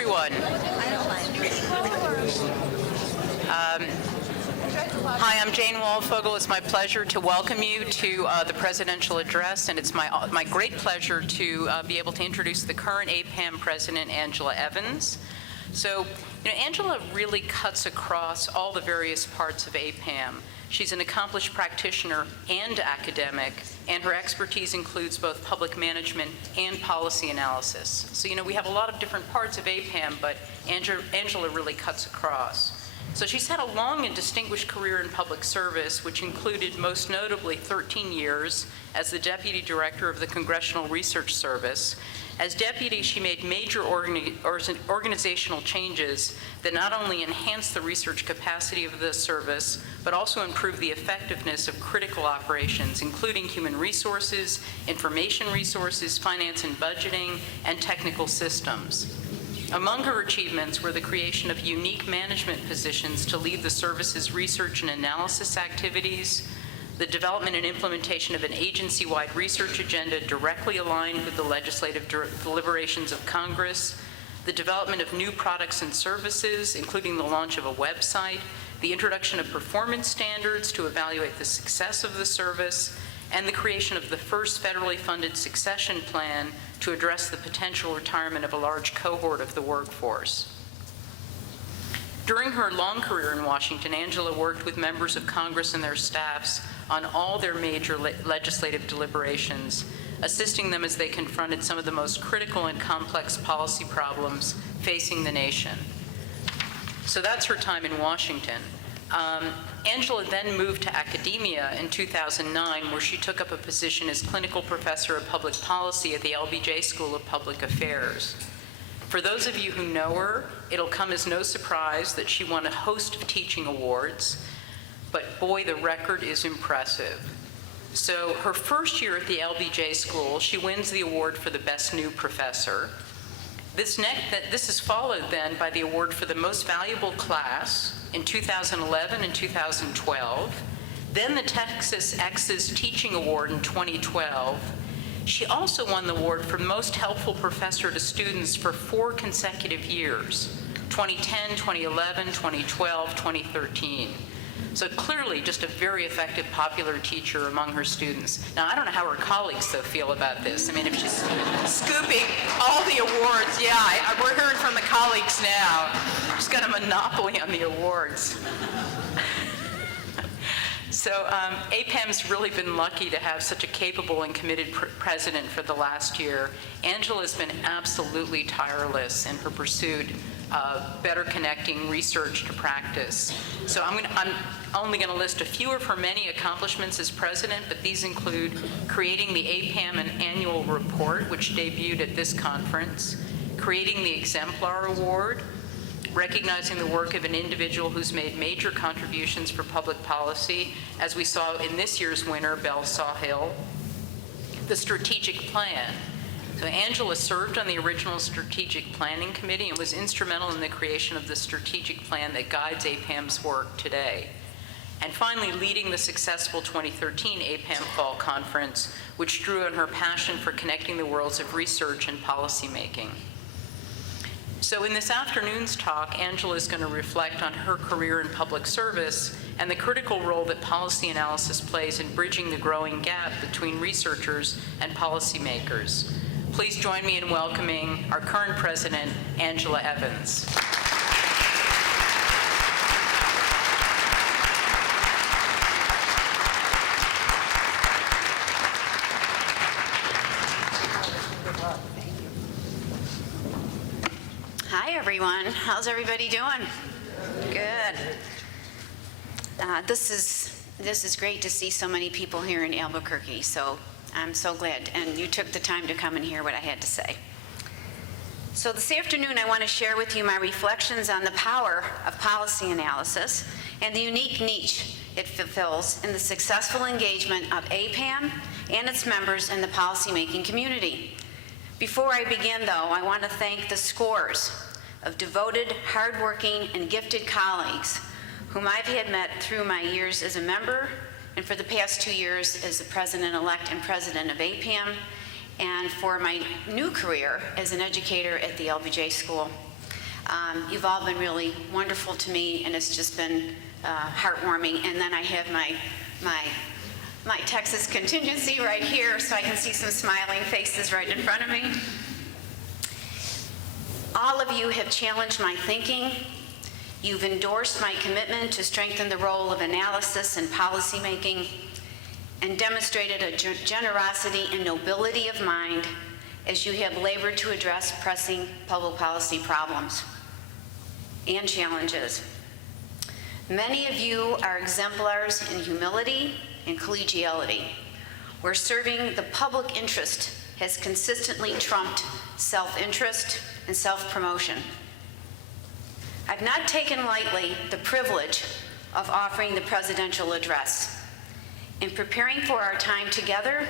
everyone. Hi, I'm Jane Waldfogel. It's my pleasure to welcome you to the presidential address, and it's my great pleasure to be able to introduce the current APAM president, Angela Evans. So, Angela really cuts across all the various parts of APAM. She's an accomplished practitioner and academic, and her expertise includes both public management and policy analysis. So, we have a lot of different parts of APAM, but Angela really cuts across. So she's had a long and distinguished career in public service, which included most notably 13 years as the Deputy Director of the Congressional Research Service. As deputy, she made major organizational changes that not only enhanced the research capacity of the service, but also improved the effectiveness of critical operations, including human resources, information resources, finance and budgeting, and technical systems. Among her achievements were the creation of unique management positions to lead the service's research and analysis activities, the development and implementation of an agency-wide research agenda directly aligned with the legislative deliberations of Congress, the development of new products and services, including the launch of a website, the introduction of performance standards to evaluate the success of the service, and the creation of the first federally funded succession plan to address the potential retirement of a large cohort of the workforce. During her long career in Washington, Angela worked with members of Congress and their staffs on all their major legislative deliberations, assisting them as they confronted some of the most critical and complex policy problems facing the nation. So that's her time in Washington. Angela then moved to academia in 2009, where she took up a position as clinical professor of public policy at the LBJ School of Public Affairs. For those of you who know her, it'll come as no surprise that she won a host of teaching awards, but boy, the record is impressive. So her first year at the LBJ School, she wins the award for the Best New Professor. This is followed then by the award for the Most Valuable Class in 2011 and 2012, then the Texas X's Teaching Award in 2012. She also won the award for Most Helpful Professor to Students for 4 consecutive years, 2010, 2011, 2012, 2013. So clearly just a very effective, popular teacher among her students. Now, I don't know how her colleagues, though, feel about this. I mean, if she's scooping all the awards, we're hearing from the colleagues now. She's got a monopoly on the awards. So APAM's really been lucky to have such a capable and committed president for the last year. Angela's been absolutely tireless in her pursuit of better connecting research to practice. So I'm only going to list a few of her many accomplishments as president, but these include creating the APAM annual report, which debuted at this conference, creating the Exemplar Award, recognizing the work of an individual who's made major contributions for public policy, as we saw in this year's winner, Belle Sawhill, the strategic plan. So Angela served on the original Strategic Planning Committee and was instrumental in the creation of the strategic plan that guides APAM's work today. And finally, leading the successful 2013 APAM Fall Conference, which drew on her passion for connecting the worlds of research and policymaking. So in this afternoon's talk, Angela is going to reflect on her career in public service and the critical role that policy analysis plays in bridging the growing gap between researchers and policymakers. Please join me in welcoming our current president, Angela Evans. Hi, everyone. How's everybody doing? Good. This is great to see so many people here in Albuquerque, so I'm so glad, and you took the time to come and hear what I had to say. So this afternoon, I want to share with you my reflections on the power of policy analysis and the unique niche it fulfills in the successful engagement of APAM and its members in the policymaking community. Before I begin, though, I want to thank the scores of devoted, hardworking, and gifted colleagues whom I've had met through my years as a member and for the past 2 years as the president-elect and president of APAM, and for my new career as an educator at the LBJ School. You've all been really wonderful to me, and it's just been heartwarming. And then I have my Texas contingency right here, so I can see some smiling faces right in front of me. All of you have challenged my thinking. You've endorsed my commitment to strengthen the role of analysis in policymaking and demonstrated a generosity and nobility of mind as you have labored to address pressing public policy problems and challenges. Many of you are exemplars in humility and collegiality, where serving the public interest has consistently trumped self-interest and self-promotion. I've not taken lightly the privilege of offering the presidential address. In preparing for our time together,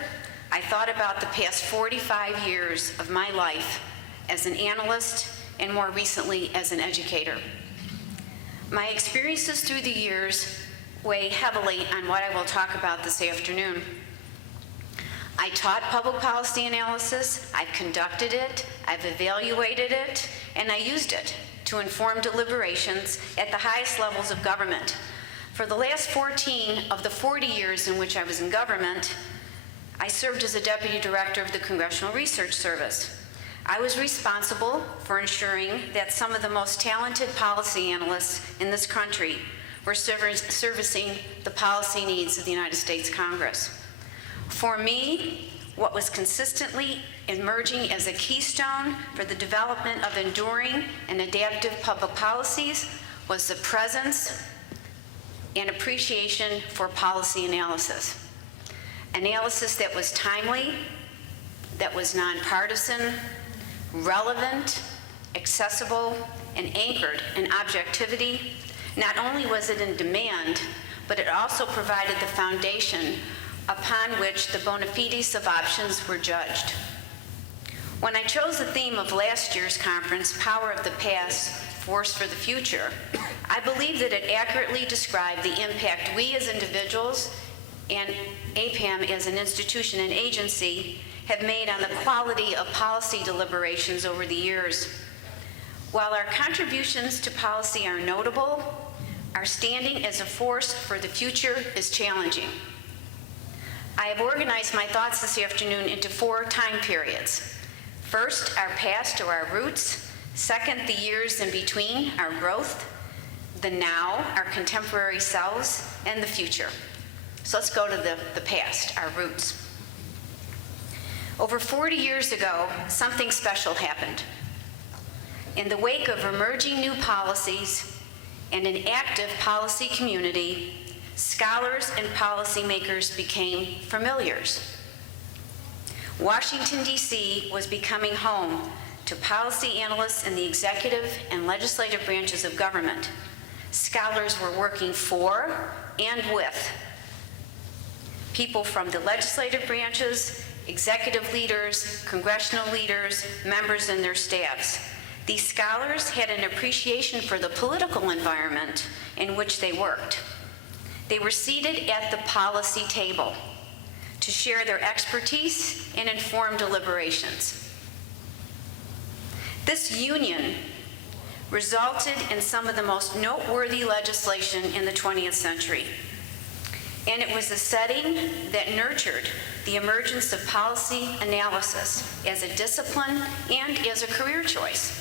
I thought about the past 45 years of my life as an analyst and more recently as an educator. My experiences through the years weigh heavily on what I will talk about this afternoon. I taught public policy analysis, I've conducted it, I've evaluated it, and I used it to inform deliberations at the highest levels of government. For the last 14 of the 40 years in which I was in government, I served as a deputy director of the Congressional Research Service. I was responsible for ensuring that some of the most talented policy analysts in this country were servicing the policy needs of the United States Congress. For me, what was consistently emerging as a keystone for the development of enduring and adaptive public policies was the presence and appreciation for policy analysis. Analysis that was timely, that was nonpartisan, relevant, accessible, and anchored in objectivity. Not only was it in demand, but it also provided the foundation upon which the bona fides of options were judged. When I chose the theme of last year's conference, Power of the Past, Force for the Future, I believe that it accurately described the impact we as individuals and APAM as an institution and agency have made on the quality of policy deliberations over the years. While our contributions to policy are notable, our standing as a force for the future is challenging. I have organized my thoughts this afternoon into 4 time periods. First, our past or our roots. Second, the years in between, our growth. The now, our contemporary selves, and the future. So let's go to the past, our roots. Over 40 years ago, something special happened. In the wake of emerging new policies and an active policy community, scholars and policymakers became familiars. Washington, D.C. was becoming home to policy analysts in the executive and legislative branches of government. Scholars were working for and with people from the legislative branches, executive leaders, congressional leaders, members and their staffs. These scholars had an appreciation for the political environment in which they worked. They were seated at the policy table to share their expertise and inform deliberations. This union resulted in some of the most noteworthy legislation in the 20th century. And it was a setting that nurtured the emergence of policy analysis as a discipline and as a career choice.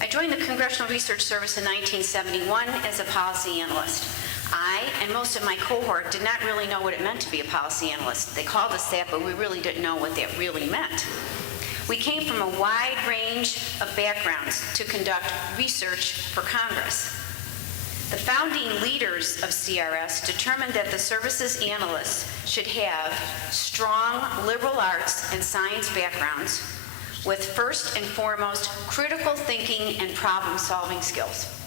I joined the Congressional Research Service in 1971 as a policy analyst. I and most of my cohort did not really know what it meant to be a policy analyst. They called us that, but we really didn't know what that really meant. We came from a wide range of backgrounds to conduct research for Congress. The founding leaders of CRS determined that the service's analysts should have strong liberal arts and science backgrounds with first and foremost critical thinking and problem-solving skills.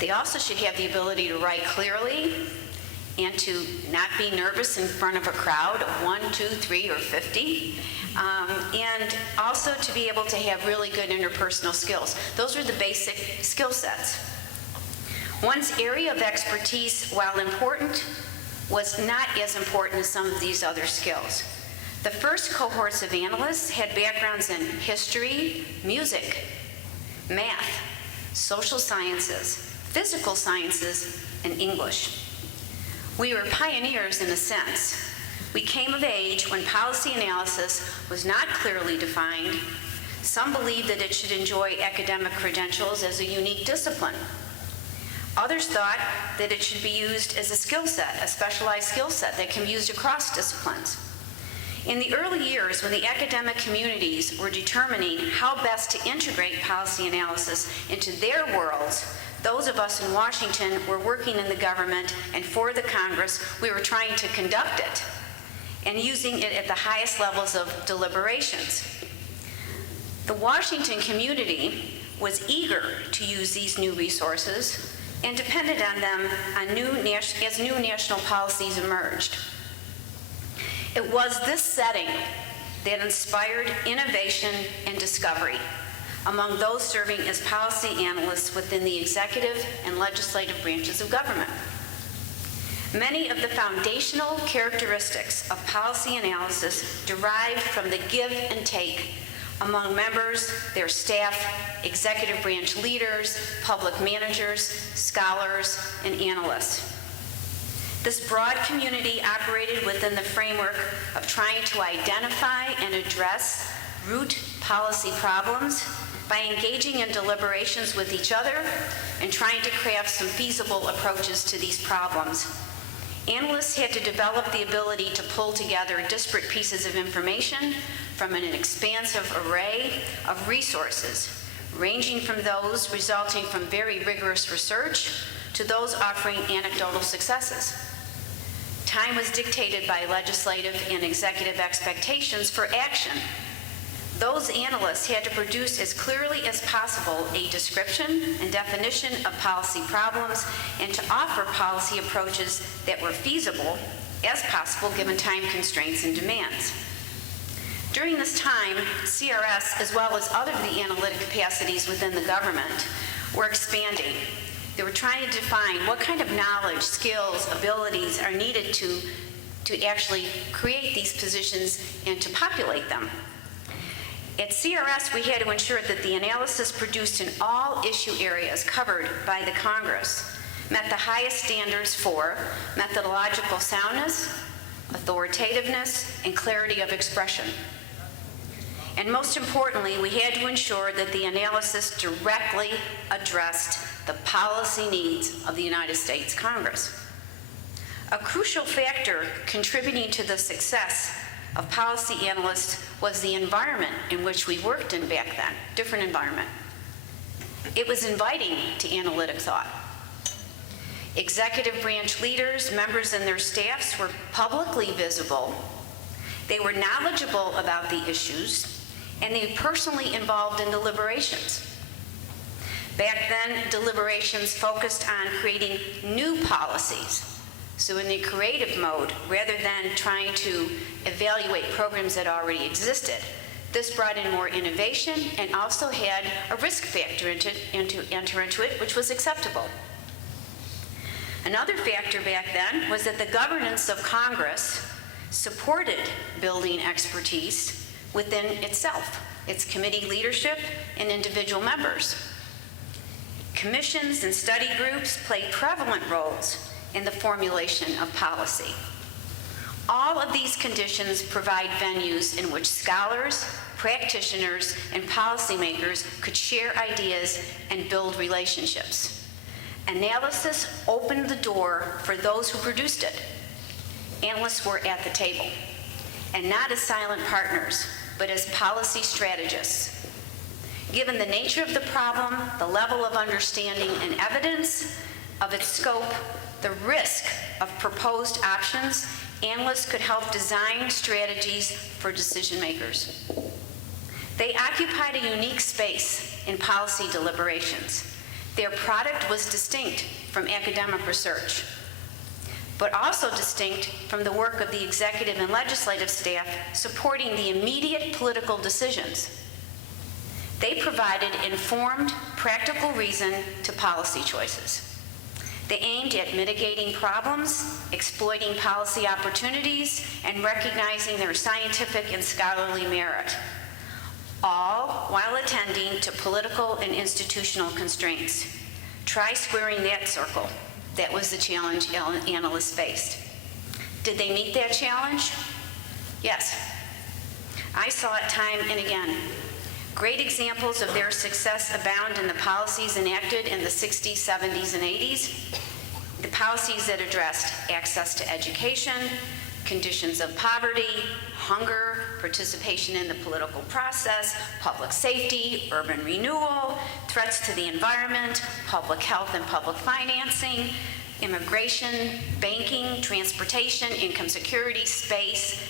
They also should have the ability to write clearly and to not be nervous in front of a crowd of 1, 2, 3, or 50, and also to be able to have really good interpersonal skills. Those are the basic skill sets. One's area of expertise, while important, was not as important as some of these other skills. The first cohorts of analysts had backgrounds in history, music, math, social sciences, physical sciences, and English. We were pioneers in a sense. We came of age when policy analysis was not clearly defined. Some believed that it should enjoy academic credentials as a unique discipline. Others thought that it should be used as a skill set, a specialized skill set that can be used across disciplines. In the early years, when the academic communities were determining how best to integrate policy analysis into their worlds, those of us in Washington were working in the government, and for the Congress, we were trying to conduct it and using it at the highest levels of deliberations. The Washington community was eager to use these new resources and depended on them as new national policies emerged. It was this setting that inspired innovation and discovery among those serving as policy analysts within the executive and legislative branches of government. Many of the foundational characteristics of policy analysis derived from the give and take among members, their staff, executive branch leaders, public managers, scholars, and analysts. This broad community operated within the framework of trying to identify and address root policy problems by engaging in deliberations with each other and trying to craft some feasible approaches to these problems. Analysts had to develop the ability to pull together disparate pieces of information from an expansive array of resources, ranging from those resulting from very rigorous research to those offering anecdotal successes. Time was dictated by legislative and executive expectations for action. Those analysts had to produce as clearly as possible a description and definition of policy problems and to offer policy approaches that were feasible as possible given time constraints and demands. During this time, CRS, as well as other of the analytic capacities within the government, were expanding. They were trying to define what kind of knowledge, skills, abilities are needed to actually create these positions and to populate them. At CRS, we had to ensure that the analysis produced in all issue areas covered by the Congress met the highest standards for methodological soundness, authoritativeness, and clarity of expression. And most importantly, we had to ensure that the analysis directly addressed the policy needs of the United States Congress. A crucial factor contributing to the success of policy analysts was the environment in which we worked in back then, different environment. It was inviting to analytic thought. Executive branch leaders, members, and their staffs were publicly visible. They were knowledgeable about the issues, and they were personally involved in deliberations. Back then, deliberations focused on creating new policies. So in the creative mode, rather than trying to evaluate programs that already existed, this brought in more innovation and also had a risk factor to enter into it, which was acceptable. Another factor back then was that the governance of Congress supported building expertise within itself, its committee leadership and individual members. Commissions and study groups played prevalent roles in the formulation of policy. All of these conditions provide venues in which scholars, practitioners, and policymakers could share ideas and build relationships. Analysis opened the door for those who produced it. Analysts were at the table, and not as silent partners, but as policy strategists. Given the nature of the problem, the level of understanding and evidence of its scope, the risk of proposed options, analysts could help design strategies for decision makers. They occupied a unique space in policy deliberations. Their product was distinct from academic research, but also distinct from the work of the executive and legislative staff supporting the immediate political decisions. They provided informed, practical reason to policy choices. They aimed at mitigating problems, exploiting policy opportunities, and recognizing their scientific and scholarly merit, all while attending to political and institutional constraints. Try squaring that circle. That was the challenge analysts faced. Did they meet that challenge? Yes. I saw it time and again. Great examples of their success abound in the policies enacted in the 60s, 70s, and 80s. The policies that addressed access to education, conditions of poverty, hunger, participation in the political process, public safety, urban renewal, threats to the environment, public health and public financing, immigration, banking, transportation, income security, space,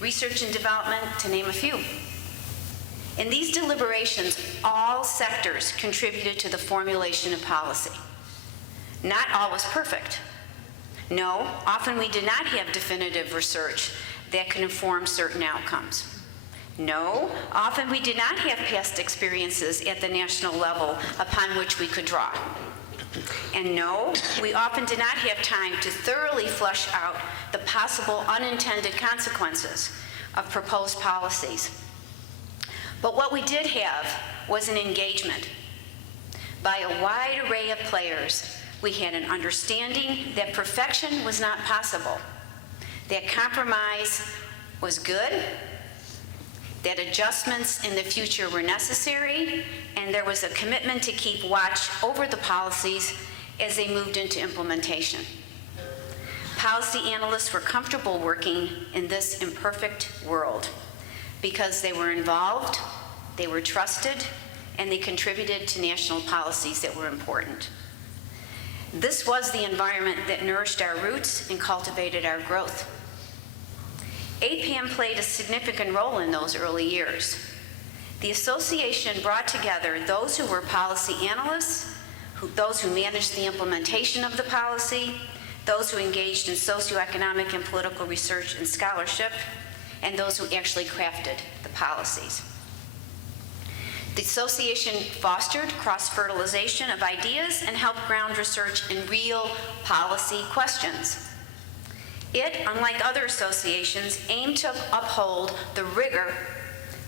research and development, to name a few. In these deliberations, all sectors contributed to the formulation of policy. Not all was perfect. No, often we did not have definitive research that can inform certain outcomes. No, often we did not have past experiences at the national level upon which we could draw. And no, we often did not have time to thoroughly flesh out the possible unintended consequences of proposed policies. But what we did have was an engagement by a wide array of players. We had an understanding that perfection was not possible, that compromise was good, that adjustments in the future were necessary, and there was a commitment to keep watch over the policies as they moved into implementation. Policy analysts were comfortable working in this imperfect world because they were involved, they were trusted, and they contributed to national policies that were important. This was the environment that nourished our roots and cultivated our growth. APAM played a significant role in those early years. The association brought together those who were policy analysts, those who managed the implementation of the policy, those who engaged in socioeconomic and political research and scholarship, and those who actually crafted the policies. The association fostered cross-fertilization of ideas and helped ground research in real policy questions. It, unlike other associations, aimed to uphold the rigor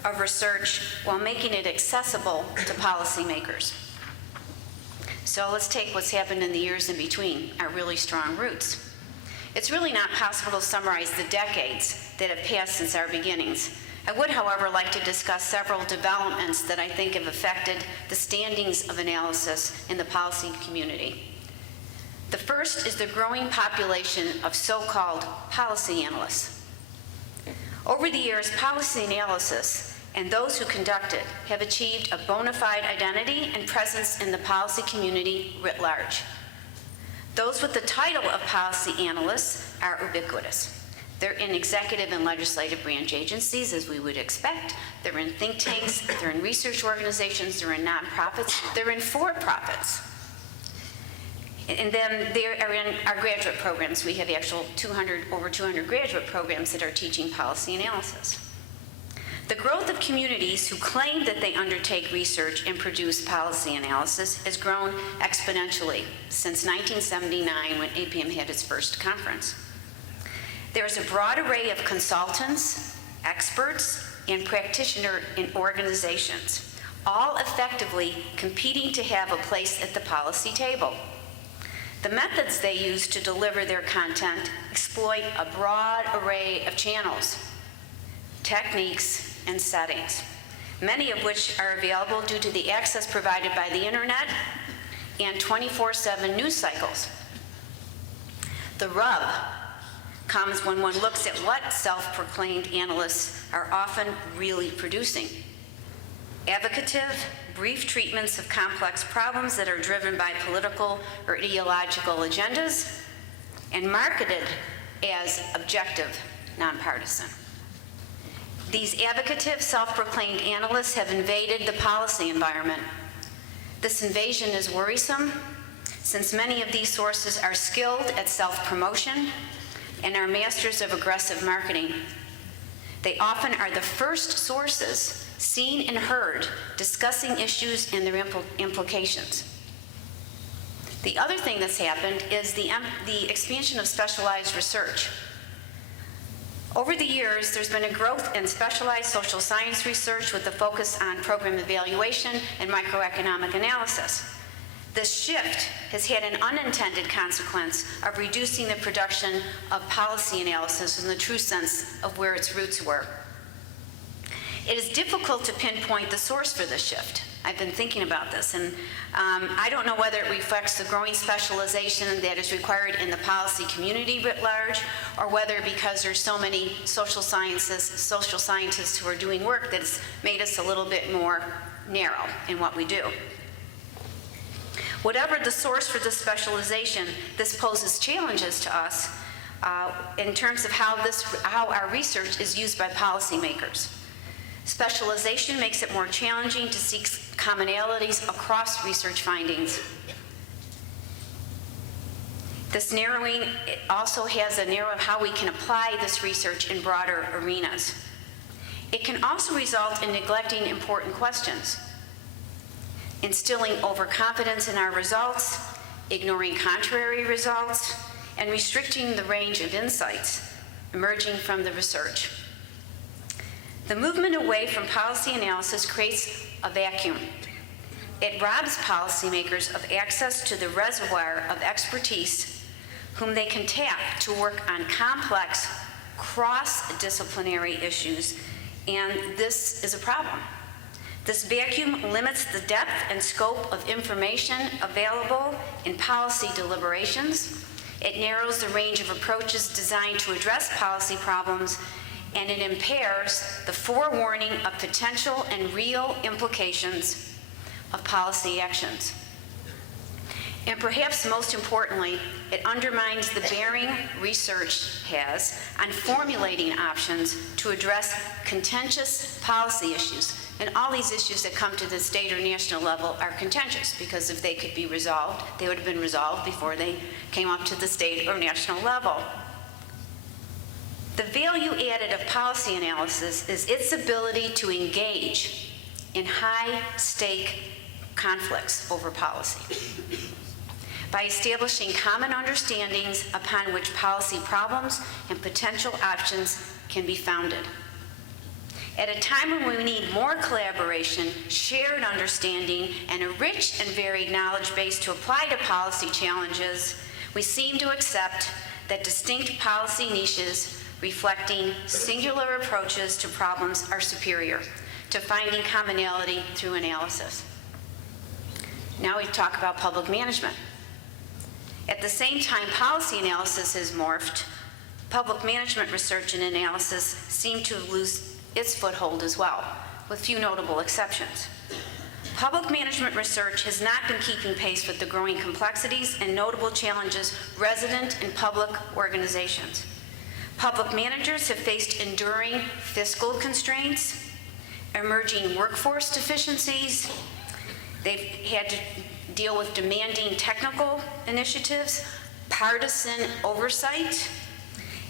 of research while making it accessible to policymakers. So let's take what's happened in the years in between, our really strong roots. It's really not possible to summarize the decades that have passed since our beginnings. I would, however, like to discuss several developments that I think have affected the standings of analysis in the policy community. The first is the growing population of so-called policy analysts. Over the years, policy analysis and those who conduct it have achieved a bona fide identity and presence in the policy community writ large. Those with the title of policy analysts are ubiquitous. They're in executive and legislative branch agencies, as we would expect. They're in think tanks, they're in research organizations, they're in nonprofits, they're in for-profits. And then they are in our graduate programs. We have over 200 graduate programs that are teaching policy analysis. The growth of communities who claim that they undertake research and produce policy analysis has grown exponentially since 1979 when APPAM had its first conference. There is a broad array of consultants, experts, and practitioner in organizations, all effectively competing to have a place at the policy table. The methods they use to deliver their content exploit a broad array of channels, techniques, and settings, many of which are available due to the access provided by the internet and 24/7 news cycles. The rub comes when one looks at what self-proclaimed analysts are often really producing. Evocative, brief treatments of complex problems that are driven by political or ideological agendas and marketed as objective, nonpartisan. These evocative, self-proclaimed analysts have invaded the policy environment. This invasion is worrisome since many of these sources are skilled at self-promotion and are masters of aggressive marketing. They often are the first sources seen and heard discussing issues and their implications. The other thing that's happened is the expansion of specialized research. Over the years, there's been a growth in specialized social science research with a focus on program evaluation and microeconomic analysis. This shift has had an unintended consequence of reducing the production of policy analysis in the true sense of where its roots were. It is difficult to pinpoint the source for this shift. I've been thinking about this, and I don't know whether it reflects the growing specialization that is required in the policy community writ large, or whether because there's so many social scientists who are doing work that has made us a little bit more narrow in what we do. Whatever the source for this specialization, this poses challenges to us in terms of how our research is used by policymakers. Specialization makes it more challenging to seek commonalities across research findings. This narrowing also has a narrow of how we can apply this research in broader arenas. It can also result in neglecting important questions, instilling overconfidence in our results, ignoring contrary results, and restricting the range of insights emerging from the research. The movement away from policy analysis creates a vacuum. It robs policymakers of access to the reservoir of expertise whom they can tap to work on complex, cross-disciplinary issues, and this is a problem. This vacuum limits the depth and scope of information available in policy deliberations. It narrows the range of approaches designed to address policy problems, and it impairs the forewarning of potential and real implications of policy actions. And perhaps most importantly, it undermines the bearing research has on formulating options to address contentious policy issues. And all these issues that come to the state or national level are contentious, because if they could be resolved, they would have been resolved before they came up to the state or national level. The value added of policy analysis is its ability to engage in high-stake conflicts over policy by establishing common understandings upon which policy problems and potential options can be founded. At a time when we need more collaboration, shared understanding, and a rich and varied knowledge base to apply to policy challenges, we seem to accept that distinct policy niches reflecting singular approaches to problems are superior to finding commonality through analysis. Now we talk about public management. At the same time policy analysis has morphed, public management research and analysis seem to lose its foothold as well, with few notable exceptions. Public management research has not been keeping pace with the growing complexities and notable challenges resident in public organizations. Public managers have faced enduring fiscal constraints, emerging workforce deficiencies. They've had to deal with demanding technical initiatives, partisan oversight,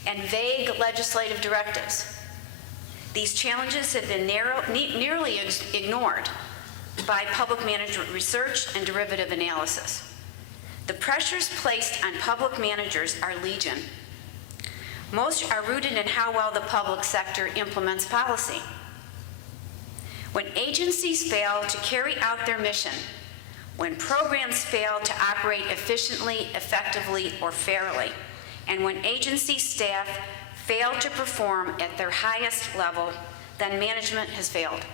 and vague legislative directives. These challenges have been nearly ignored by public management research and derivative analysis. The pressures placed on public managers are legion. Most are rooted in how well the public sector implements policy. When agencies fail to carry out their mission, when programs fail to operate efficiently, effectively, or fairly, and when agency staff fail to perform at their highest level, then management has failed.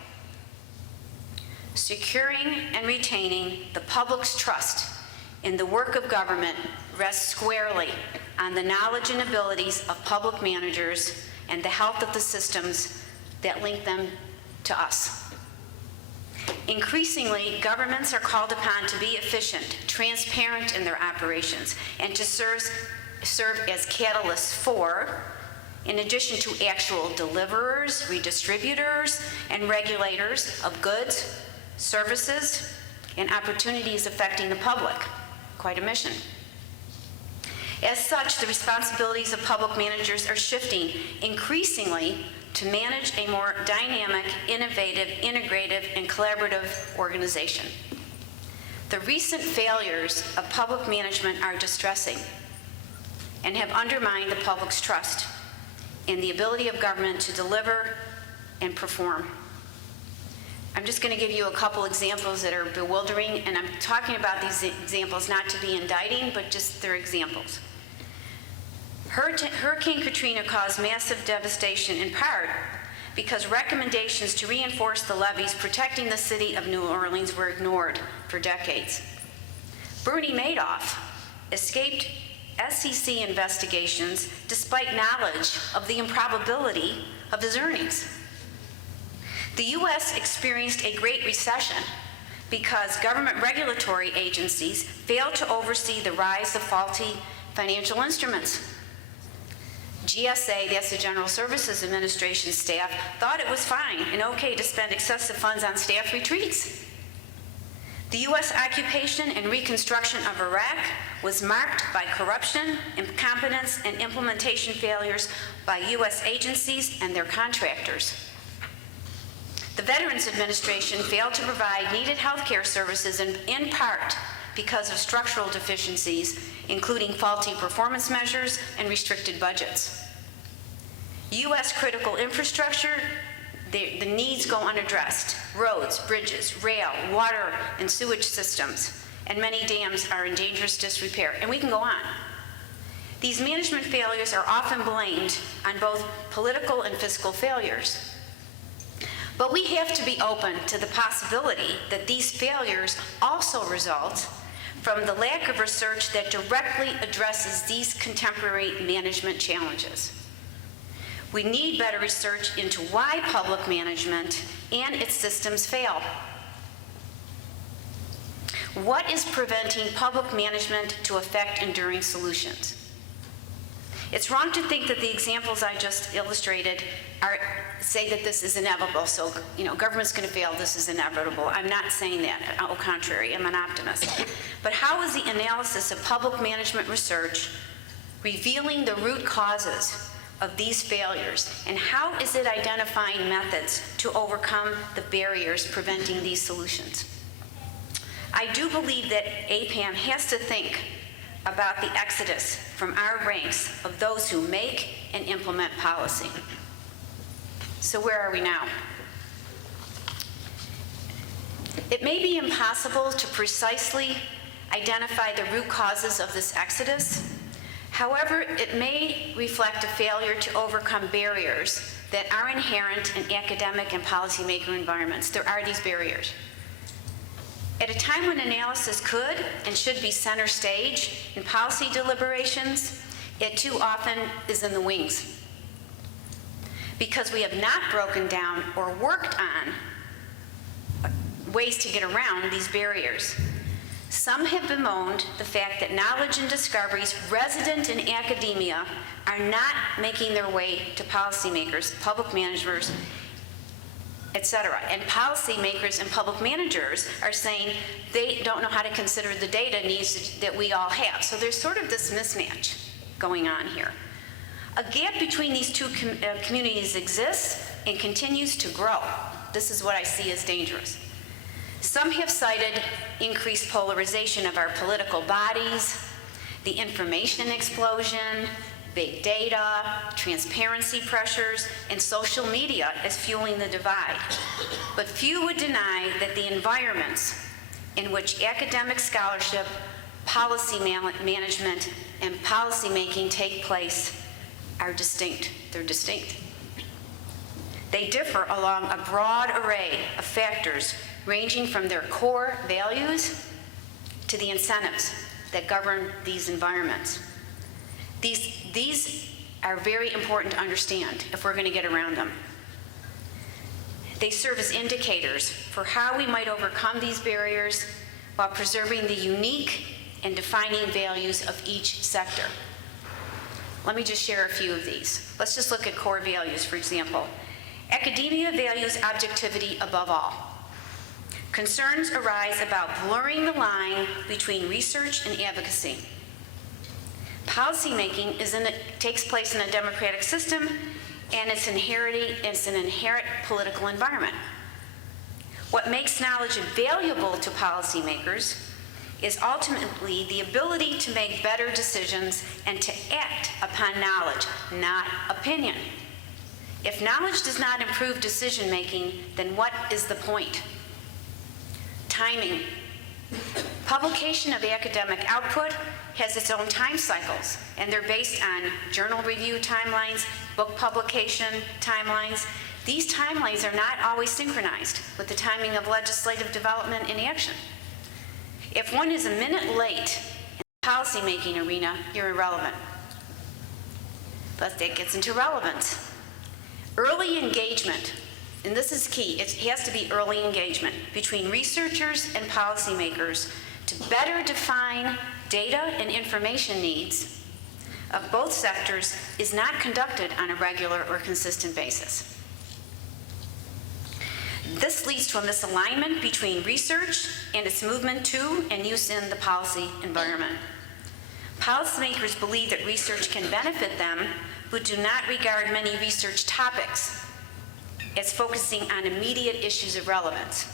Securing and retaining the public's trust in the work of government rests squarely on the knowledge and abilities of public managers and the health of the systems that link them to us. Increasingly, governments are called upon to be efficient, transparent in their operations, and to serve as catalysts for, in addition to actual deliverers, redistributors, and regulators of goods, services, and opportunities affecting the public. Quite a mission. As such, the responsibilities of public managers are shifting increasingly to manage a more dynamic, innovative, integrative, and collaborative organization. The recent failures of public management are distressing and have undermined the public's trust and the ability of government to deliver and perform. I'm just going to give you a couple examples that are bewildering, and I'm talking about these examples not to be indicting, but just they're examples. Hurricane Katrina caused massive devastation in part because recommendations to reinforce the levees protecting the city of New Orleans were ignored for decades. Bernie Madoff escaped SEC investigations despite knowledge of the improbability of his earnings. The U.S. experienced a Great Recession because government regulatory agencies failed to oversee the rise of faulty financial instruments. GSA, that's the General Services Administration staff, thought it was fine and okay to spend excessive funds on staff retreats. The U.S. occupation and reconstruction of Iraq was marked by corruption, incompetence, and implementation failures by U.S. agencies and their contractors. The Veterans Administration failed to provide needed health care services in part because of structural deficiencies, including faulty performance measures and restricted budgets. U.S. critical infrastructure, the needs go unaddressed. Roads, bridges, rail, water, and sewage systems, and many dams are in dangerous disrepair, and we can go on. These management failures are often blamed on both political and fiscal failures. But we have to be open to the possibility that these failures also result from the lack of research that directly addresses these contemporary management challenges. We need better research into why public management and its systems fail. What is preventing public management to affect enduring solutions? It's wrong to think that the examples I just illustrated say that this is inevitable. So, government's going to fail, this is inevitable. I'm not saying that. Au contrary, I'm an optimist. But how is the analysis of public management research revealing the root causes of these failures, and how is it identifying methods to overcome the barriers preventing these solutions? I do believe that APAM has to think about the exodus from our ranks of those who make and implement policy. So where are we now? It may be impossible to precisely identify the root causes of this exodus. However, it may reflect a failure to overcome barriers that are inherent in academic and policymaker environments. There are these barriers. At a time when analysis could and should be center stage in policy deliberations, it too often is in the wings, because we have not broken down or worked on ways to get around these barriers. Some have bemoaned the fact that knowledge and discoveries resident in academia are not making their way to policymakers, public managers, etc. And policymakers and public managers are saying they don't know how to consider the data needs that we all have. So there's sort of this mismatch going on here. A gap between these two communities exists and continues to grow. This is what I see as dangerous. Some have cited increased polarization of our political bodies, the information explosion, big data, transparency pressures, and social media as fueling the divide. But few would deny that the environments in which academic scholarship, policy management, and policy making take place are distinct. They're distinct. They differ along a broad array of factors ranging from their core values to the incentives that govern these environments. These are very important to understand if we're going to get around them. They serve as indicators for how we might overcome these barriers while preserving the unique and defining values of each sector. Let me just share a few of these. Let's just look at core values, for example. Academia values objectivity above all. Concerns arise about blurring the line between research and advocacy. Policymaking takes place in a democratic system, and it's an inherent political environment. What makes knowledge valuable to policymakers is ultimately the ability to make better decisions and to act upon knowledge, not opinion. If knowledge does not improve decision-making, then what is the point? Timing. Publication of academic output has its own time cycles, and they're based on journal review timelines, book publication timelines. These timelines are not always synchronized with the timing of legislative development and action. If one is a minute late in the policymaking arena, you're irrelevant. But that gets into relevance. Early engagement, and this is key, it has to be early engagement between researchers and policymakers to better define data and information needs of both sectors is not conducted on a regular or consistent basis. This leads to a misalignment between research and its movement to and use in the policy environment. Policymakers believe that research can benefit them, but do not regard many research topics as focusing on immediate issues of relevance.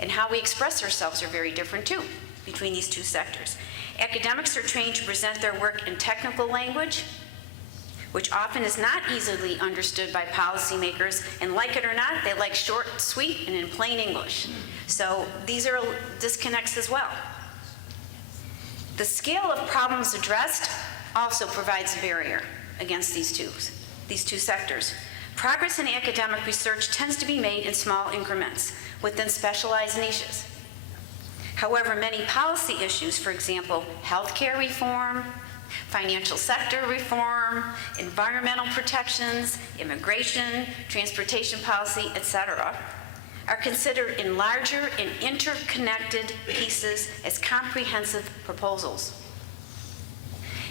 And how we express ourselves are very different too between these two sectors. Academics are trained to present their work in technical language, which often is not easily understood by policymakers, and like it or not, they like short, sweet, and in plain English. So these are disconnects as well. The scale of problems addressed also provides a barrier against these two sectors. Progress in academic research tends to be made in small increments within specialized niches. However, many policy issues, for example, healthcare reform, financial sector reform, environmental protections, immigration, transportation policy, etc., are considered in larger and interconnected pieces as comprehensive proposals.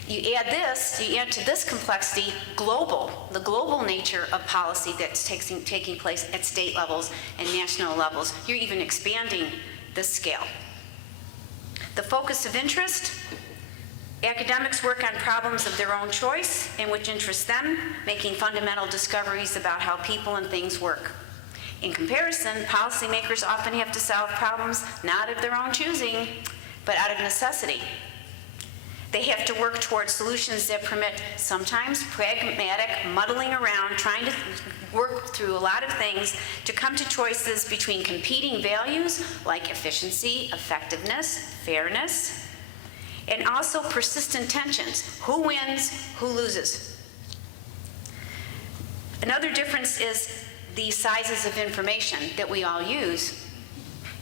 You add to this complexity the global nature of policy that's taking place at state levels and national levels. You're even expanding the scale. The focus of interest, academics work on problems of their own choice and which interest them, making fundamental discoveries about how people and things work. In comparison, policymakers often have to solve problems not of their own choosing, but out of necessity. They have to work towards solutions that permit sometimes pragmatic muddling around, trying to work through a lot of things to come to choices between competing values like efficiency, effectiveness, fairness, and also persistent tensions. Who wins, who loses? Another difference is the sizes of information that we all use.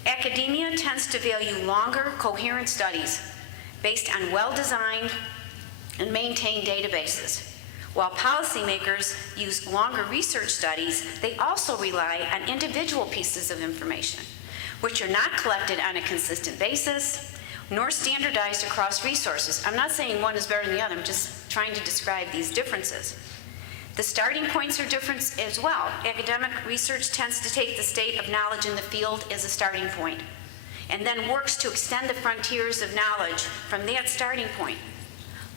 Academia tends to value longer, coherent studies based on well-designed and maintained databases. While policymakers use longer research studies, they also rely on individual pieces of information, which are not collected on a consistent basis, nor standardized across resources. I'm not saying one is better than the other, I'm just trying to describe these differences. The starting points are different as well. Academic research tends to take the state of knowledge in the field as a starting point, and then works to extend the frontiers of knowledge from that starting point.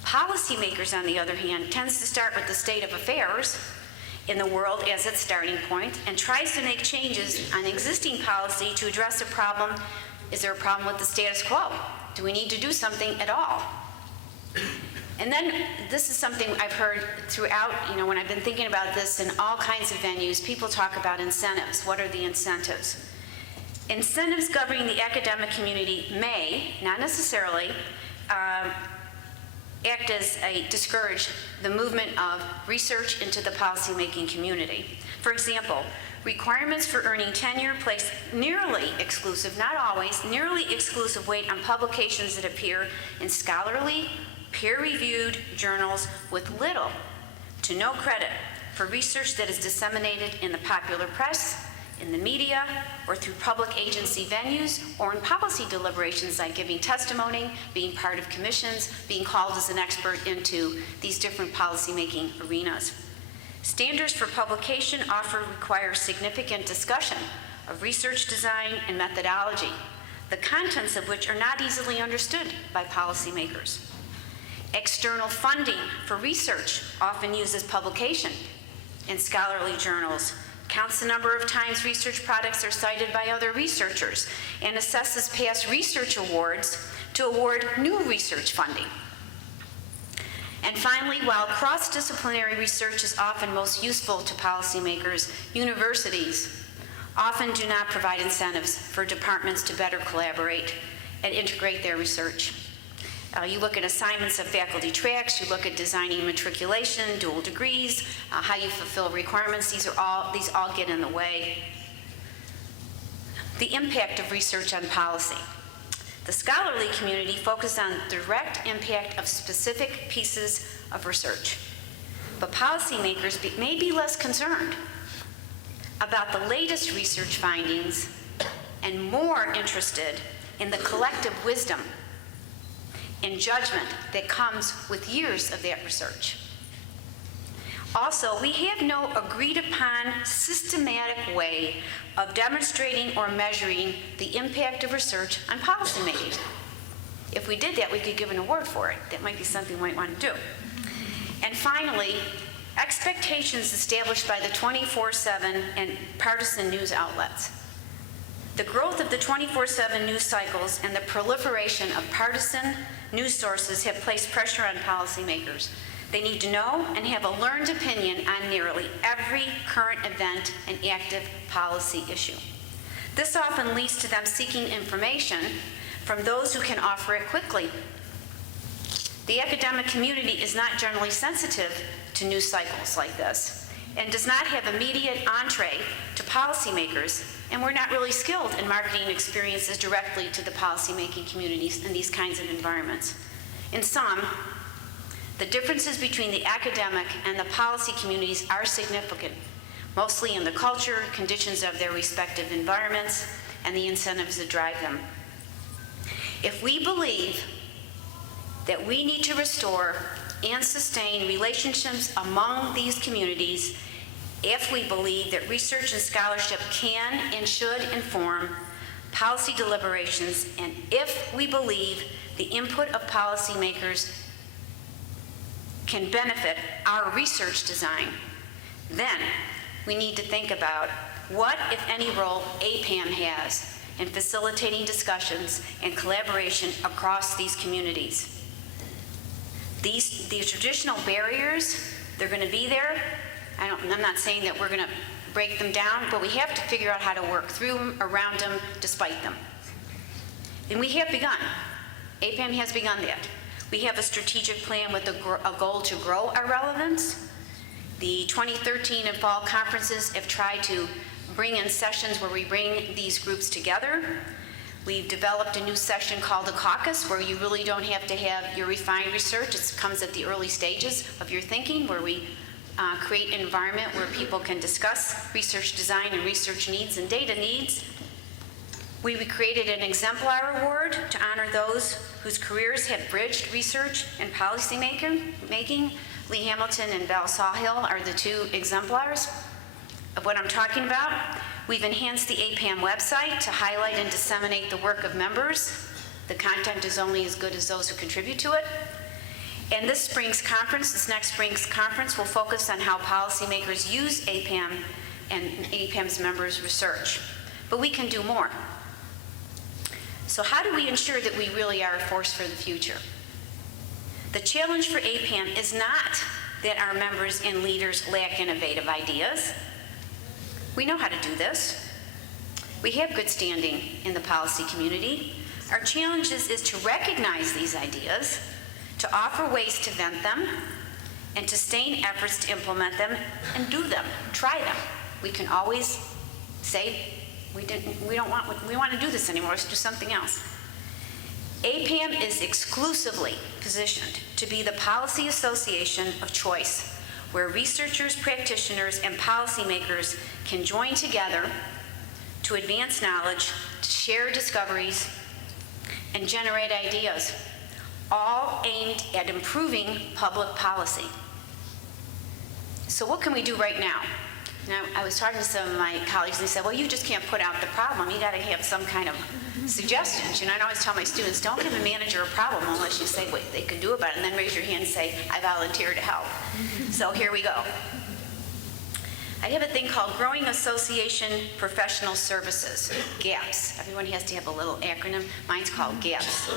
Policymakers, on the other hand, tends to start with the state of affairs in the world as its starting point and tries to make changes on existing policy to address a problem. Is there a problem with the status quo? Do we need to do something at all? And then this is something I've heard throughout, when I've been thinking about this in all kinds of venues, people talk about incentives. What are the incentives? Incentives governing the academic community may, not necessarily, act as discourage the movement of research into the policymaking community. For example, requirements for earning tenure place nearly exclusive, not always, nearly exclusive weight on publications that appear in scholarly, peer-reviewed journals with little to no credit for research that is disseminated in the popular press, in the media, or through public agency venues, or in policy deliberations like giving testimony, being part of commissions, being called as an expert into these different policymaking arenas. Standards for publication often require significant discussion of research design and methodology, the contents of which are not easily understood by policymakers. External funding for research often uses publication in scholarly journals counts the number of times research products are cited by other researchers, and assesses past research awards to award new research funding. And finally, while cross-disciplinary research is often most useful to policymakers, universities often do not provide incentives for departments to better collaborate and integrate their research. You look at assignments of faculty tracks, you look at designing matriculation, dual degrees, how you fulfill requirements, these all get in the way. The impact of research on policy. The scholarly community focuses on the direct impact of specific pieces of research, but policymakers may be less concerned about the latest research findings and more interested in the collective wisdom and judgment that comes with years of that research. Also, we have no agreed upon systematic way of demonstrating or measuring the impact of research on policymaking. If we did that, we could give an award for it. That might be something we might want to do. And finally, expectations established by the 24/7 and partisan news outlets. The growth of the 24/7 news cycles and the proliferation of partisan news sources have placed pressure on policymakers. They need to know and have a learned opinion on nearly every current event and active policy issue. This often leads to them seeking information from those who can offer it quickly. The academic community is not generally sensitive to news cycles like this and does not have immediate entree to policymakers, and we're not really skilled in marketing experiences directly to the policymaking communities in these kinds of environments. In sum, the differences between the academic and the policy communities are significant, mostly in the culture, conditions of their respective environments, and the incentives that drive them. If we believe that we need to restore and sustain relationships among these communities, if we believe that research and scholarship can and should inform policy deliberations, and if we believe the input of policymakers can benefit our research design, then we need to think about what, if any, role APAM has in facilitating discussions and collaboration across these communities. These traditional barriers, they're going to be there. I'm not saying that we're going to break them down, but we have to figure out how to work through them, around them, despite them. And we have begun. APAM has begun that. We have a strategic plan with a goal to grow our relevance. The 2013 and fall conferences have tried to bring in sessions where we bring these groups together. We've developed a new session called the caucus, where you really don't have to have your refined research. It comes at the early stages of your thinking, where we create an environment where people can discuss research design and research needs and data needs. We created an exemplar award to honor those whose careers have bridged research and policy making. Lee Hamilton and Val Sawhill are the two exemplars of what I'm talking about. We've enhanced the APAM website to highlight and disseminate the work of members. The content is only as good as those who contribute to it. And this next spring's conference will focus on how policymakers use APAM and APAM's members' research. But we can do more. So how do we ensure that we really are a force for the future? The challenge for APAM is not that our members and leaders lack innovative ideas. We know how to do this. We have good standing in the policy community. Our challenge is to recognize these ideas, to offer ways to vent them, and to sustain efforts to implement them and do them, try them. We can always say, we want to do this anymore, let's do something else. APAM is exclusively positioned to be the policy association of choice, where researchers, practitioners, and policymakers can join together to advance knowledge, to share discoveries, and generate ideas, all aimed at improving public policy. So what can we do right now? Now, I was talking to some of my colleagues, and they said, well, you just can't put out the problem. You got to have some kind of suggestions. You know, I always tell my students, don't give a manager a problem unless you say what they could do about it, and then raise your hand and say, I volunteer to help. So here we go. I have a thing called Growing Association Professional Services, GAPS. Everyone has to have a little acronym. Mine's called GAPS.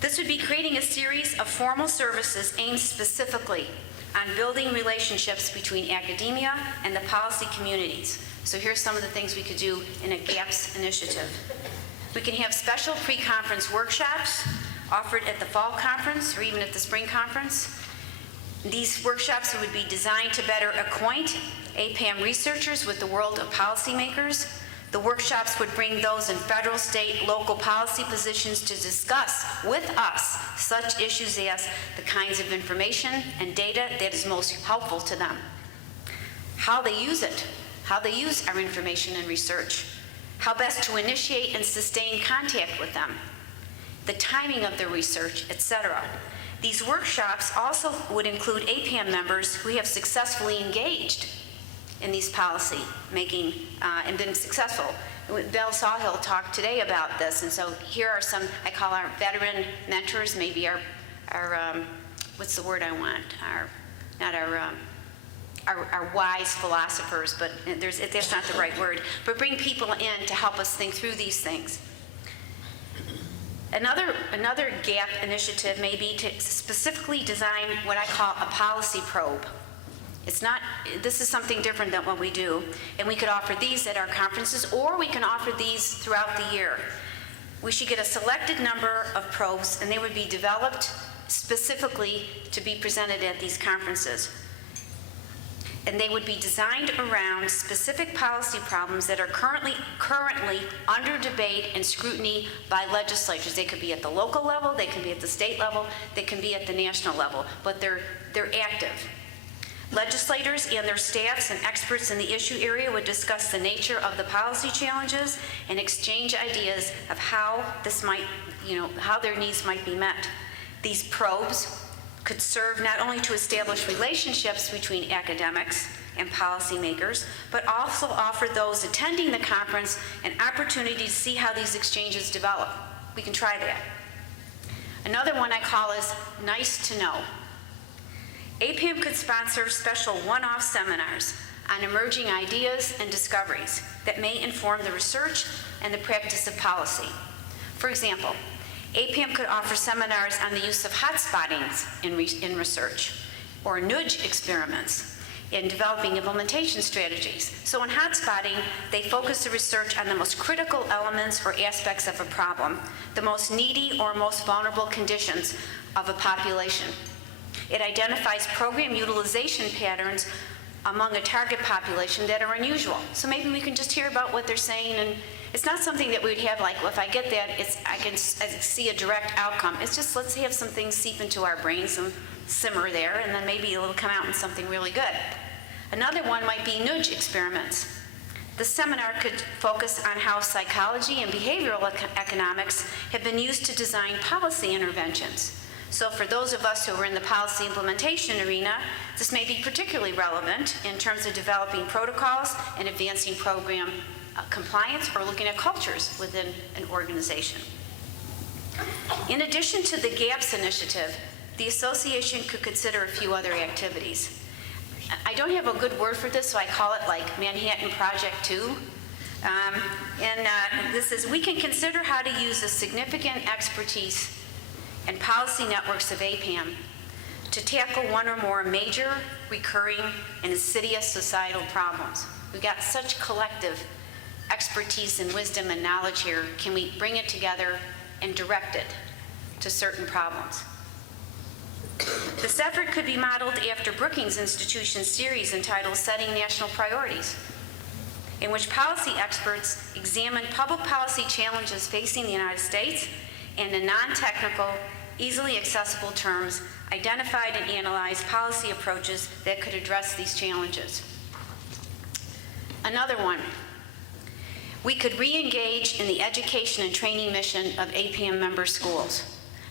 This would be creating a series of formal services aimed specifically on building relationships between academia and the policy communities. So here's some of the things we could do in a GAPS initiative. We can have special pre-conference workshops offered at the fall conference or even at the spring conference. These workshops would be designed to better acquaint APAM researchers with the world of policymakers. The workshops would bring those in federal, state, local policy positions to discuss with us such issues as the kinds of information and data that is most helpful to them, how they use it, how they use our information and research, how best to initiate and sustain contact with them, the timing of their research, etc. These workshops also would include APAM members who have successfully engaged in these policy making and been successful. Bill Sawhill talked today about this, and so here are some, I call our veteran mentors, maybe our what's the word I want? Our wise philosophers, but that's not the right word, but bring people in to help us think through these things. Another GAP initiative may be to specifically design what I call a policy probe. This is something different than what we do, and we could offer these at our conferences, or we can offer these throughout the year. We should get a selected number of probes, and they would be developed specifically to be presented at these conferences. And they would be designed around specific policy problems that are currently under debate and scrutiny by legislatures. They could be at the local level, they can be at the state level, they can be at the national level, but they're active. Legislators and their staffs and experts in the issue area would discuss the nature of the policy challenges and exchange ideas of how how their needs might be met. These probes could serve not only to establish relationships between academics and policymakers, but also offer those attending the conference an opportunity to see how these exchanges develop. We can try that. Another one I call is nice to know. APAM could sponsor special one-off seminars on emerging ideas and discoveries that may inform the research and the practice of policy. For example, APAM could offer seminars on the use of hotspottings in research, or nudge experiments in developing implementation strategies. So in hotspotting, they focus the research on the most critical elements or aspects of a problem, the most needy or most vulnerable conditions of a population. It identifies program utilization patterns among a target population that are unusual. So maybe we can just hear about what they're saying, and it's not something that we'd have like, well, if I get that, I can see a direct outcome. It's just, let's have some things seep into our brains and simmer there, and then maybe it'll come out in something really good. Another one might be nudge experiments. The seminar could focus on how psychology and behavioral economics have been used to design policy interventions. So for those of us who are in the policy implementation arena, this may be particularly relevant in terms of developing protocols and advancing program compliance or looking at cultures within an organization. In addition to the GAPS initiative, the association could consider a few other activities. I don't have a good word for this, so I call it like Manhattan Project 2. This is, we can consider how to use the significant expertise and policy networks of APAM to tackle one or more major, recurring, and insidious societal problems. We've got such collective expertise and wisdom and knowledge here. Can we bring it together and direct it to certain problems? This effort could be modeled after Brookings Institution's series entitled Setting National Priorities, in which policy experts examine public policy challenges facing the United States and in non-technical, easily accessible terms, identified and analyzed policy approaches that could address these challenges. Another one, we could re-engage in the education and training mission of APAM member schools.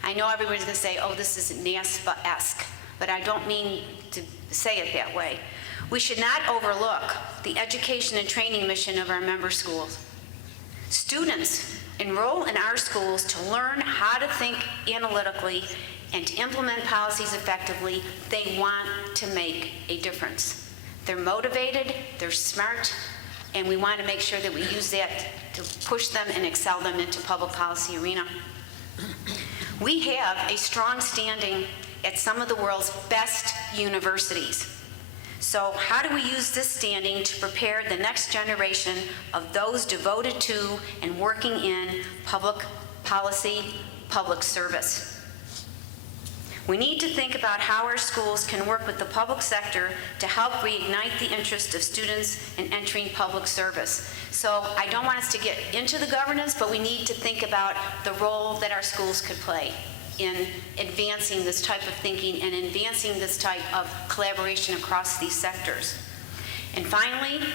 I know everybody's going to say, oh, this is NASPA-esque, but I don't mean to say it that way. We should not overlook the education and training mission of our member schools. Students enroll in our schools to learn how to think analytically and to implement policies effectively. They want to make a difference. They're motivated, they're smart, and we want to make sure that we use that to push them and excel them into public policy arena. We have a strong standing at some of the world's best universities. So how do we use this standing to prepare the next generation of those devoted to and working in public policy, public service? We need to think about how our schools can work with the public sector to help reignite the interest of students in entering public service. So I don't want us to get into the governance, but we need to think about the role that our schools could play in advancing this type of thinking and advancing this type of collaboration across these sectors. And finally,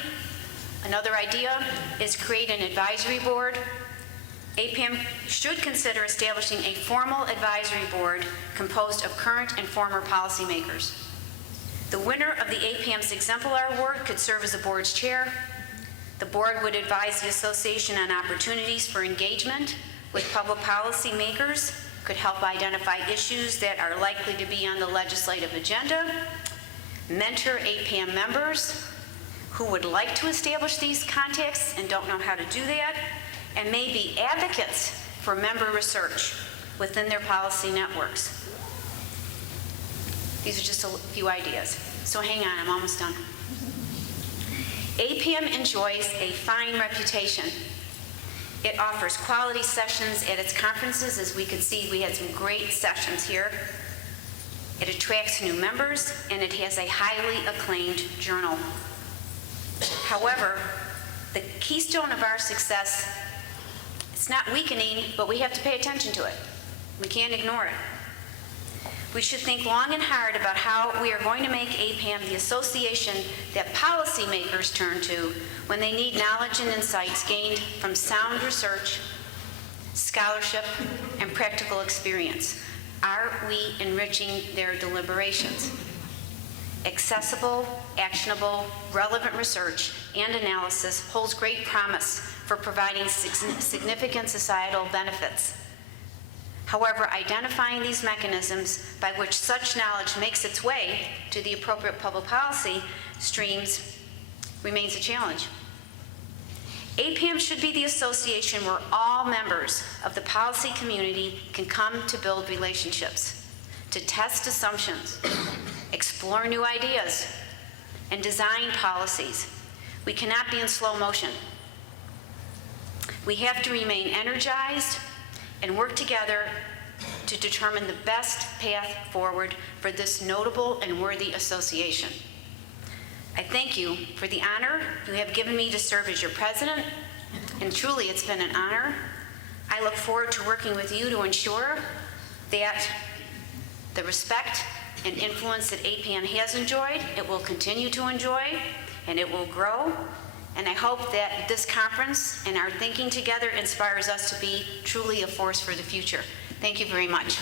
another idea is create an advisory board. APAM should consider establishing a formal advisory board composed of current and former policymakers. The winner of the APAM's Exemplar Award could serve as the board's chair. The board would advise the association on opportunities for engagement with public policy makers, could help identify issues that are likely to be on the legislative agenda, mentor APAM members who would like to establish these contacts and don't know how to do that, and may be advocates for member research within their policy networks. These are just a few ideas. So hang on, I'm almost done. APAM enjoys a fine reputation. It offers quality sessions at its conferences. As we could see, we had some great sessions here. It attracts new members, and it has a highly acclaimed journal. However, the keystone of our success, it's not weakening, but we have to pay attention to it. We can't ignore it. We should think long and hard about how we are going to make APAM the association that policymakers turn to when they need knowledge and insights gained from sound research, scholarship, and practical experience. Are we enriching their deliberations? Accessible, actionable, relevant research and analysis holds great promise for providing significant societal benefits. However, identifying these mechanisms by which such knowledge makes its way to the appropriate public policy streams remains a challenge. APAM should be the association where all members of the policy community can come to build relationships, to test assumptions, explore new ideas, and design policies. We cannot be in slow motion. We have to remain energized and work together to determine the best path forward for this notable and worthy association. I thank you for the honor you have given me to serve as your president, and truly it's been an honor. I look forward to working with you to ensure that the respect and influence that APAM has enjoyed, it will continue to enjoy, and it will grow. And I hope that this conference and our thinking together inspires us to be truly a force for the future. Thank you very much.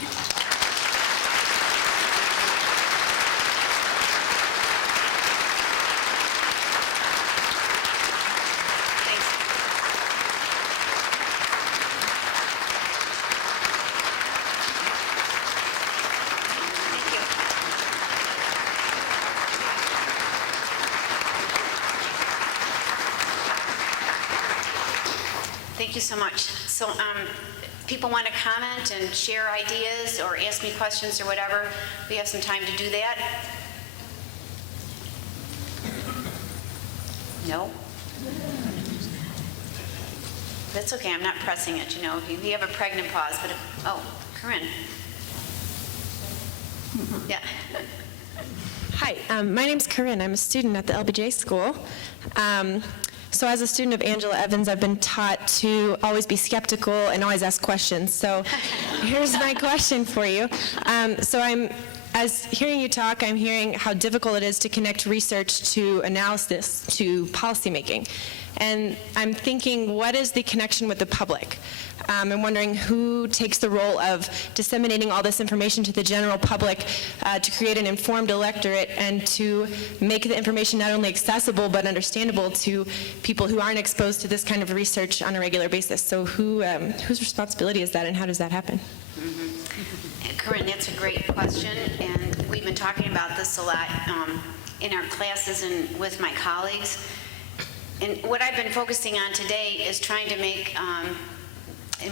Thank you so much. So people want to comment and share ideas or ask me questions or whatever. We have some time to do that. No? That's okay. I'm not pressing it, you know. If you have a pregnant pause, but oh, Corinne. Yeah. Hi, my name's Corinne. I'm a student at the LBJ school. So as a student of Angela Evans, I've been taught to always be skeptical and always ask questions. So here's my question for you. As hearing you talk, I'm hearing how difficult it is to connect research to analysis to policymaking. And I'm thinking, what is the connection with the public? I'm wondering who takes the role of disseminating all this information to the general public to create an informed electorate and to make the information not only accessible but understandable to people who aren't exposed to this kind of research on a regular basis. So whose responsibility is that, and how does that happen? Corinne, that's a great question, and we've been talking about this a lot in our classes and with my colleagues. And what I've been focusing on today is trying to make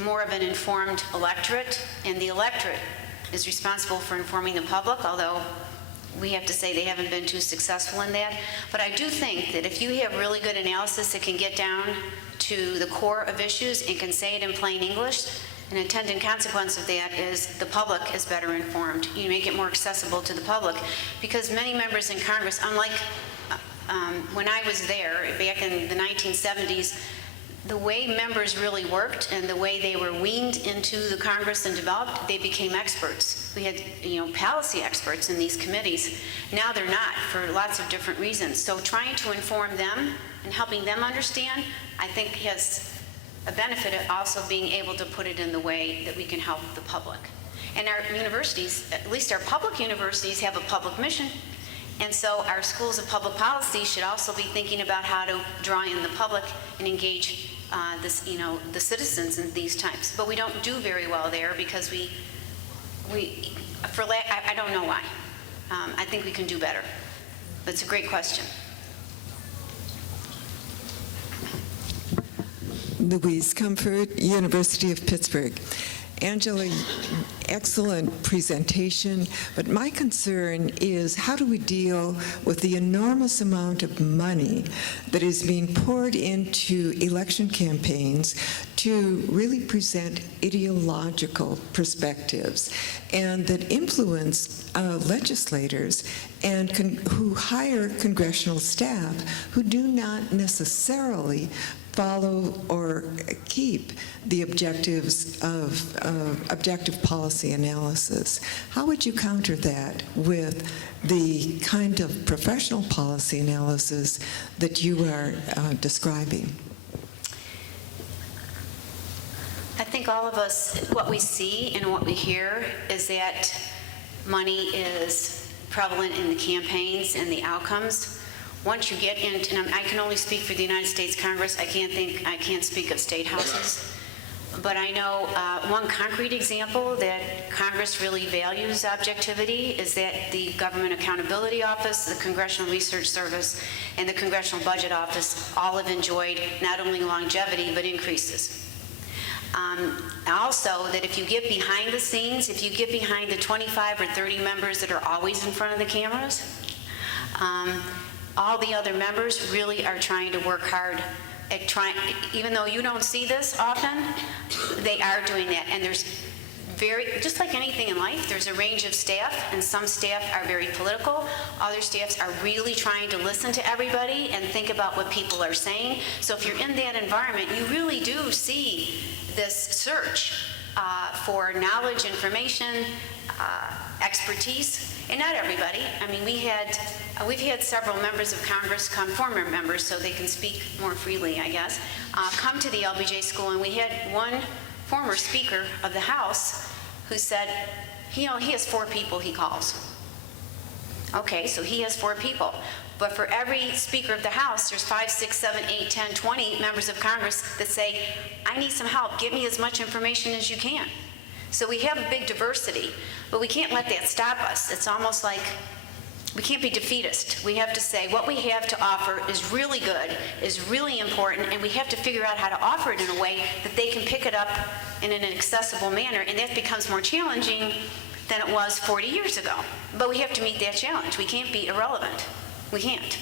more of an informed electorate, and the electorate is responsible for informing the public, although we have to say they haven't been too successful in that. But I do think that if you have really good analysis that can get down to the core of issues and can say it in plain English, an attendant consequence of that is the public is better informed. You make it more accessible to the public, because many members in Congress, unlike when I was there back in the 1970s, the way members really worked and the way they were weaned into the Congress and developed, they became experts. We had, policy experts in these committees. Now they're not, for lots of different reasons. So trying to inform them and helping them understand, I think has a benefit of also being able to put it in the way that we can help the public. And our universities, at least our public universities, have a public mission. And so our schools of public policy should also be thinking about how to draw in the public and engage the citizens in these types. But we don't do very well there because I don't know why. I think we can do better. But it's a great question. Louise Comfort, University of Pittsburgh. Angela, excellent presentation, but my concern is how do we deal with the enormous amount of money that is being poured into election campaigns to really present ideological perspectives and that influence legislators and who hire congressional staff who do not necessarily follow or keep the objectives of objective policy analysis. How would you counter that with the kind of professional policy analysis that you are describing? I think all of us, what we see and what we hear is that money is prevalent in the campaigns and the outcomes. Once you get into, and I can only speak for the United States Congress, I can't speak of state houses. But I know one concrete example that Congress really values objectivity is that the Government Accountability Office, the Congressional Research Service, and the Congressional Budget Office all have enjoyed not only longevity, but increases. Also, that if you get behind the scenes, if you get behind the 25 or 30 members that are always in front of the cameras, all the other members really are trying to work hard at trying, even though you don't see this often, they are doing that. And there's just like anything in life, there's a range of staff, and some staff are very political. Other staffs are really trying to listen to everybody and think about what people are saying. So if you're in that environment, you really do see this search for knowledge, information, expertise. And not everybody. I mean, we've had several members of Congress come, former members, so they can speak more freely, I guess, come to the LBJ school, and we had one former Speaker of the House who said, he has 4 people he calls. Okay, so he has 4 people. But for every Speaker of the House, there's 5, 6, 7, 8, 10, 20 members of Congress that say, I need some help. Give me as much information as you can. So we have a big diversity, but we can't let that stop us. It's almost like we can't be defeatist. We have to say what we have to offer is really good, is really important, and we have to figure out how to offer it in a way that they can pick it up in an accessible manner, and that becomes more challenging than it was 40 years ago. But we have to meet that challenge. We can't be irrelevant. We can't.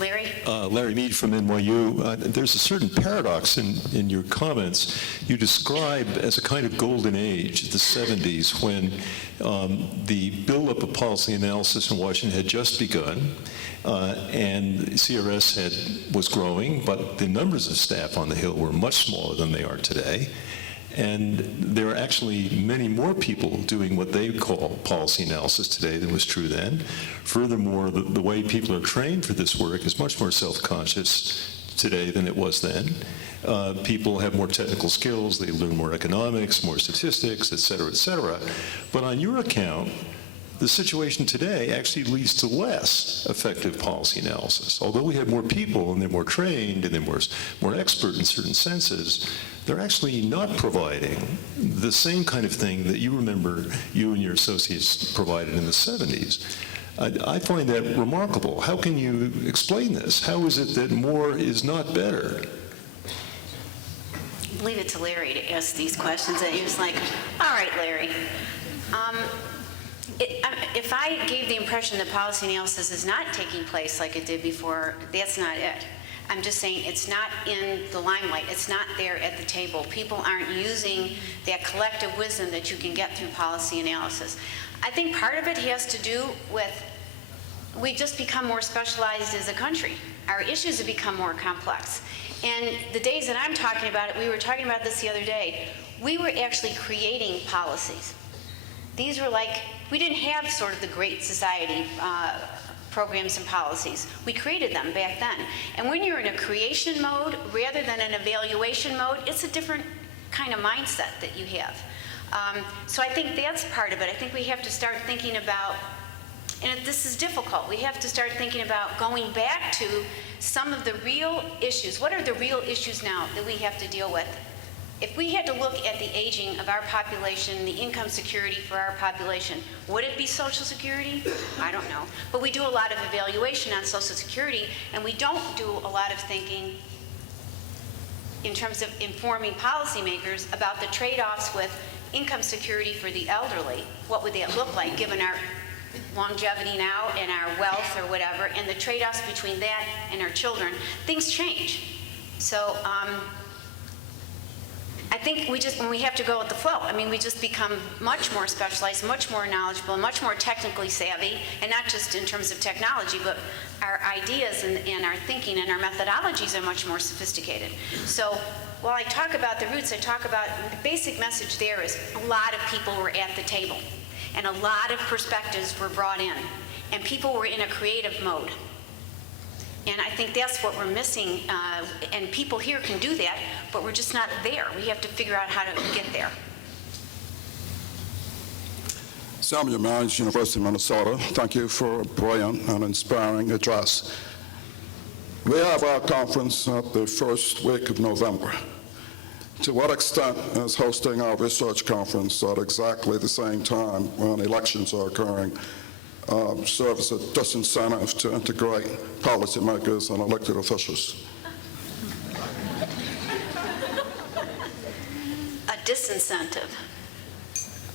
Larry? Larry Mead from NYU. There's a certain paradox in your comments. You describe as a kind of golden age, the 70s, when the buildup of policy analysis in Washington had just begun, and CRS was growing, but the numbers of staff on the Hill were much smaller than they are today. And there are actually many more people doing what they call policy analysis today than was true then. Furthermore, the way people are trained for this work is much more self-conscious today than it was then. People have more technical skills, they learn more economics, more statistics, et cetera, et cetera. But on your account, the situation today actually leads to less effective policy analysis. Although we have more people and they're more trained and they're more expert in certain senses, they're actually not providing the same kind of thing that you remember you and your associates provided in the 70s. I find that remarkable. How can you explain this? How is it that more is not better? Leave it to Larry to ask these questions. And he was like, all right, Larry. If I gave the impression that policy analysis is not taking place like it did before, that's not it. I'm just saying it's not in the limelight. It's not there at the table. People aren't using that collective wisdom that you can get through policy analysis. I think part of it has to do with we've just become more specialized as a country. Our issues have become more complex. And the days that I'm talking about it, we were talking about this the other day, we were actually creating policies. These were like, we didn't have sort of the Great Society programs and policies. We created them back then. And when you're in a creation mode rather than an evaluation mode, it's a different kind of mindset that you have. So I think that's part of it. I think we have to start thinking about, and this is difficult, we have to start thinking about going back to some of the real issues. What are the real issues now that we have to deal with? If we had to look at the aging of our population, the income security for our population, would it be Social Security? I don't know. But we do a lot of evaluation on Social Security, and we don't do a lot of thinking in terms of informing policymakers about the trade-offs with income security for the elderly. What would that look like given our longevity now and our wealth or whatever, and the trade-offs between that and our children? Things change. So I think when we have to go with the flow. I mean, we just become much more specialized, much more knowledgeable, much more technically savvy, and not just in terms of technology, but our ideas and our thinking and our methodologies are much more sophisticated. So while I talk about the roots, I talk about the basic message there is a lot of people were at the table, and a lot of perspectives were brought in, and people were in a creative mode. And I think that's what we're missing, and people here can do that, but we're just not there. We have to figure out how to get there. Samuel Mines, University of Minnesota. Thank you for a brilliant and inspiring address. We have our conference at the first week of November. To what extent is hosting our research conference at exactly the same time when elections are occurring serve as a disincentive to integrate policymakers and elected officials? A disincentive?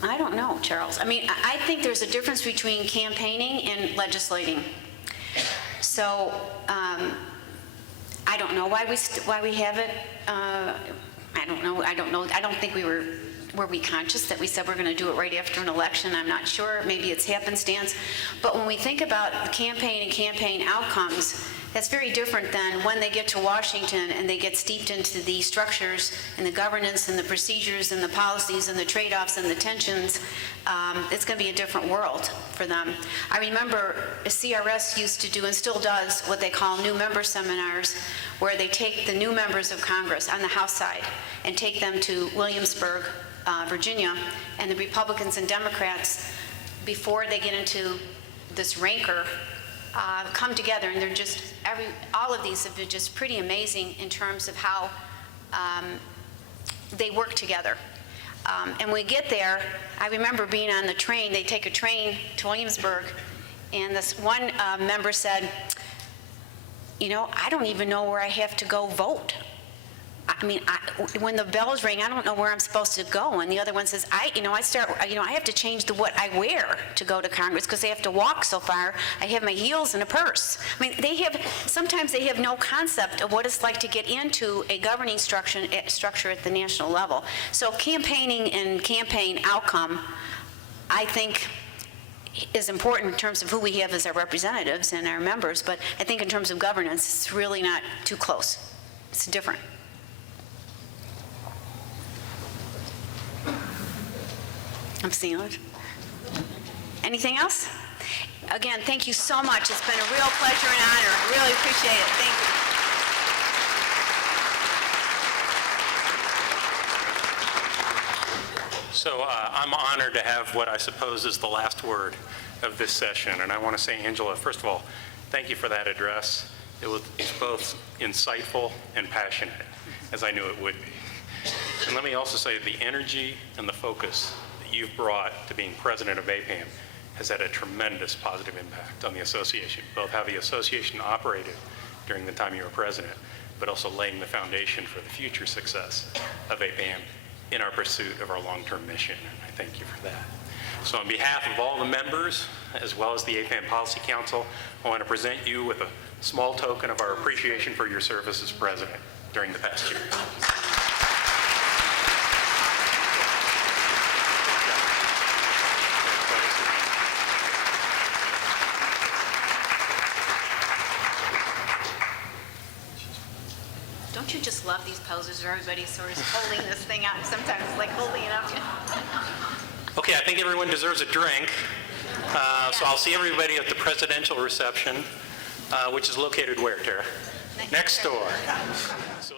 I don't know, Charles. I mean, I think there's a difference between campaigning and legislating. So I don't know why we have it. I don't know. I don't think were we conscious that we said we're going to do it right after an election? I'm not sure. Maybe it's happenstance. But when we think about the campaign and campaign outcomes, that's very different than when they get to Washington and they get steeped into the structures and the governance and the procedures and the policies and the trade-offs and the tensions. It's going to be a different world for them. I remember CRS used to do and still does what they call new member seminars, where they take the new members of Congress on the House side and take them to Williamsburg, Virginia, and the Republicans and Democrats, before they get into this rancor, come together, and they're just, all of these have been just pretty amazing in terms of how they work together. And when we get there, I remember being on the train. They take a train to Williamsburg, and this one member said, you know, I don't even know where I have to go vote. I mean, when the bells ring, I don't know where I'm supposed to go. And the other one says, I have to change what I wear to go to Congress because I have to walk so far. I have my heels and a purse. I mean, sometimes they have no concept of what it's like to get into a governing structure at the national level. So campaigning and campaign outcome, I think, is important in terms of who we have as our representatives and our members. But I think in terms of governance, it's really not too close. It's different. I'm seeing it. Anything else? Again, thank you so much. It's been a real pleasure and honor. Really appreciate it. Thank you. So I'm honored to have what I suppose is the last word of this session. And I want to say, Angela, first of all, thank you for that address. It was both insightful and passionate, as I knew it would be. And let me also say the energy and the focus you've brought to being president of APAM has had a tremendous positive impact on the association, both how the association operated during the time you were president, but also laying the foundation for the future success of APAM in our pursuit of our long-term mission, and I thank you for that. So on behalf of all the members, as well as the APAM Policy Council, I want to present you with a small token of our appreciation for your service as president during the past year. Don't you just love these poses where everybody's sort of holding this thing out? Sometimes it's like holding it up. Okay, I think everyone deserves a drink. So I'll see everybody at the presidential reception, which is located where, Tara? Next door. So